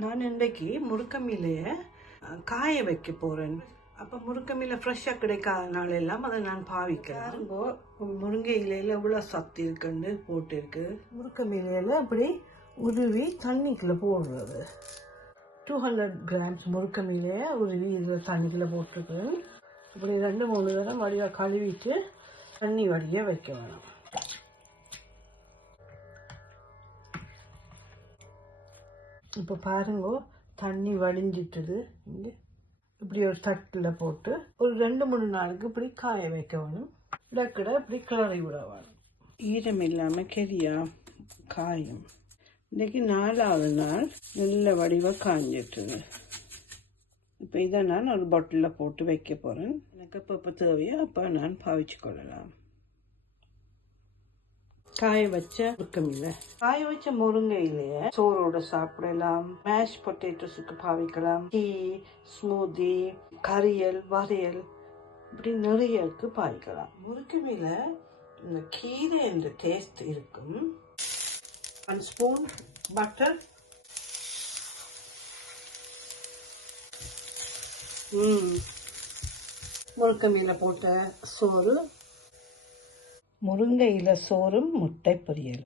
நான் இன்றைக்கு முருக்கமிலைய காய வைக்க போகிறேன் அப்போ முருக்கமில ஃப்ரெஷ்ஷாக கிடைக்காத நாள் எல்லாம் அதை நான் பாவிக்கிறேன் முருங்கை இலையில் இவ்வளோ சத்து இருக்குன்னு போட்டிருக்கு. முருக்கமிலையில் அப்படி உருவி தண்ணிக்குள்ளே போடுறது. டூ ஹண்ட்ரட் கிராம்ஸ் முருக்கமிலையை உருவி இதில் தண்ணிக்குள்ளே போட்டிருக்கேன் இப்படி ரெண்டு மூணு தடவை வடிவாக கழுவிட்டு தண்ணி வடிய வைக்க வேணும். இப்போ பாருங்க தண்ணி வடிஞ்சிட்டுது இங்கே இப்படி ஒரு தட்டில் போட்டு ஒரு ரெண்டு மூணு நாளுக்கு இப்படி காய வைக்க வேணும். இடக்கடை இப்படி கிளறி விட வேணும். ஈரம் இல்லாமல் கெரியா? காயும். இன்றைக்கி நாலாவது நாள் நல்ல வடிவாக காஞ்சிட்டுது. இப்போ இதை நான் ஒரு பாட்டிலில் போட்டு வைக்க போகிறேன் எனக்கு அப்பப்போ தேவையோ அப்போ நான் பாவிச்சு கொள்ளலாம். காய வச்ச முருங்கை காய வச்ச முருங்கை இலைய சோறோட சாப்பிடலாம். மேஷ் பொட்டேட்டோஸுக்கு பாவிக்கலாம். டீ ஸ்மூதி கரியல் வரையல் இப்படி நிறையக்கு பாவிக்கலாம். முருங்கையில இந்த கீரை என்ற டேஸ்ட் இருக்கும். ஒன் ஸ்பூன் பட்டர் ம். போட்ட சோறு. முருங்கை இல சோறும் முட்டை பொரியல்.